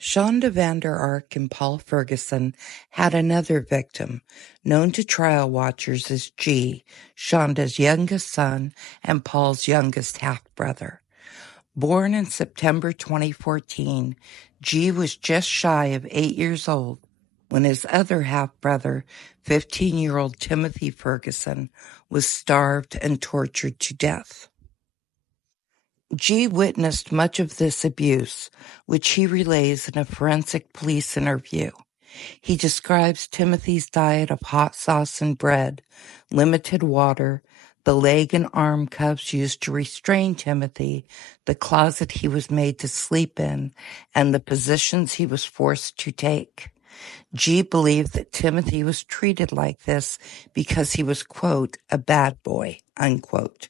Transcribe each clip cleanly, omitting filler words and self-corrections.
Shanda Vander Ark and Paul Ferguson had another victim, known to trial watchers as G, Shanda's youngest son and Paul's youngest half-brother. Born in September 2014, G was just shy of 8 years old when his other half-brother, 15-year-old Timothy Ferguson, was starved and tortured to death. G witnessed much of this abuse, which he relays in a forensic police interview. He describes Timothy's diet of hot sauce and bread, limited water, the leg and arm cuffs used to restrain Timothy, the closet he was made to sleep in, and the positions he was forced to take. G believed that Timothy was treated like this because he was, quote, a bad boy, unquote.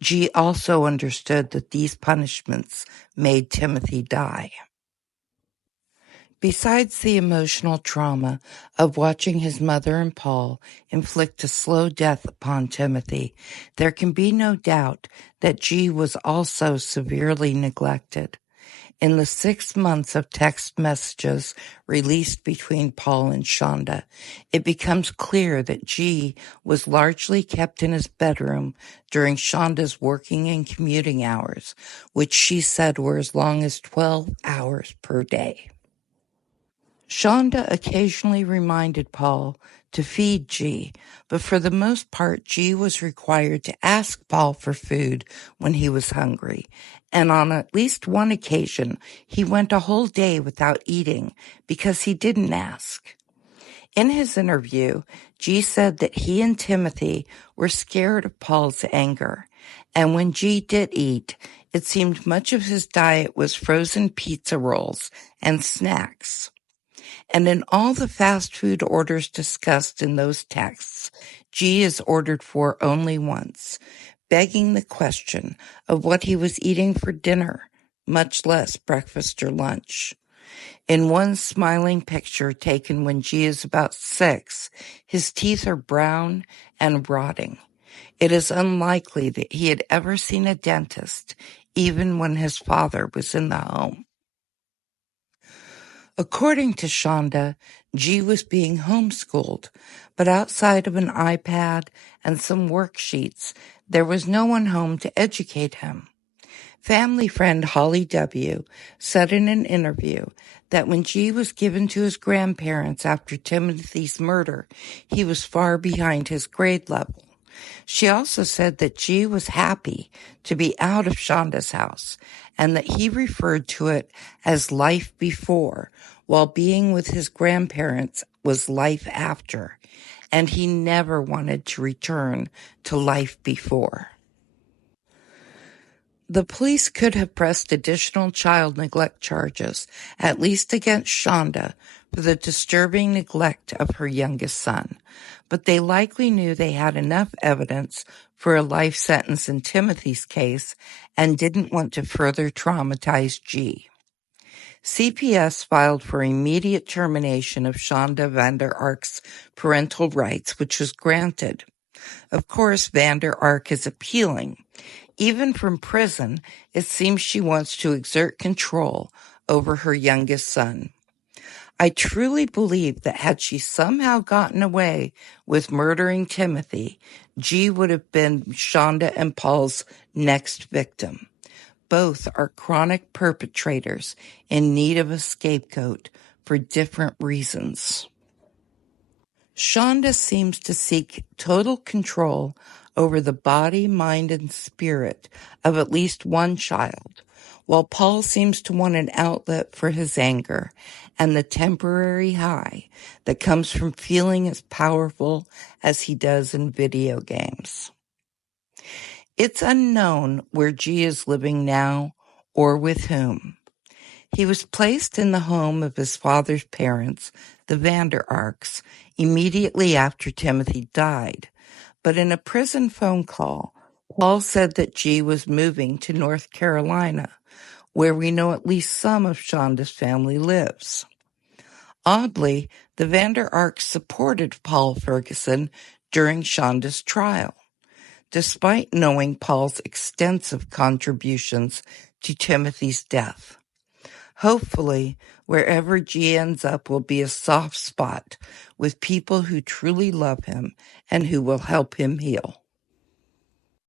G also understood that these punishments made Timothy die. Besides the emotional trauma of watching his mother and Paul inflict a slow death upon Timothy, there can be no doubt that G was also severely neglected. In the 6 months of text messages released between Paul and Shanda, it becomes clear that G was largely kept in his bedroom during Shanda's working and commuting hours, which she said were as long as 12 hours per day. Shanda occasionally reminded Paul to feed G, but for the most part, G was required to ask Paul for food when he was hungry, and on at least one occasion, he went a whole day without eating because he didn't ask. In his interview, G said that he and Timothy were scared of Paul's anger, and when G did eat, it seemed much of his diet was frozen pizza rolls and snacks. And in all the fast food orders discussed in those texts, G is ordered for only once, begging the question of what he was eating for dinner, much less breakfast or lunch. In one smiling picture taken when G is about 6, his teeth are brown and rotting. It is unlikely that he had ever seen a dentist, even when his father was in the home. According to Shanda, G was being homeschooled, but outside of an iPad and some worksheets, there was no one home to educate him. Family friend Holly W. said in an interview that when G was given to his grandparents after Timothy's murder, he was far behind his grade level. She also said that G was happy to be out of Shanda's house and that he referred to it as life before, while being with his grandparents was life after, and he never wanted to return to life before. The police could have pressed additional child neglect charges, at least against Shanda, for the disturbing neglect of her youngest son, but they likely knew they had enough evidence for a life sentence in Timothy's case and didn't want to further traumatize G. CPS filed for immediate termination of Shanda Vander Ark's parental rights, which was granted. Of course, Vander Ark is appealing. Even from prison, it seems she wants to exert control over her youngest son. I truly believe that had she somehow gotten away with murdering Timothy, G would have been Shanda and Paul's next victim. Both are chronic perpetrators in need of a scapegoat for different reasons. Shanda seems to seek total control over the body, mind, and spirit of at least one child, while Paul seems to want an outlet for his anger and the temporary high that comes from feeling as powerful as he does in video games. It's unknown where G is living now or with whom. He was placed in the home of his father's parents, the Vander Arks, immediately after Timothy died. But in a prison phone call, Paul said that G was moving to North Carolina, where we know at least some of Shanda's family lives. Oddly, the Vander Arks supported Paul Ferguson during Shanda's trial, despite knowing Paul's extensive contributions to Timothy's death. Hopefully, wherever G ends up will be a soft spot with people who truly love him and who will help him heal.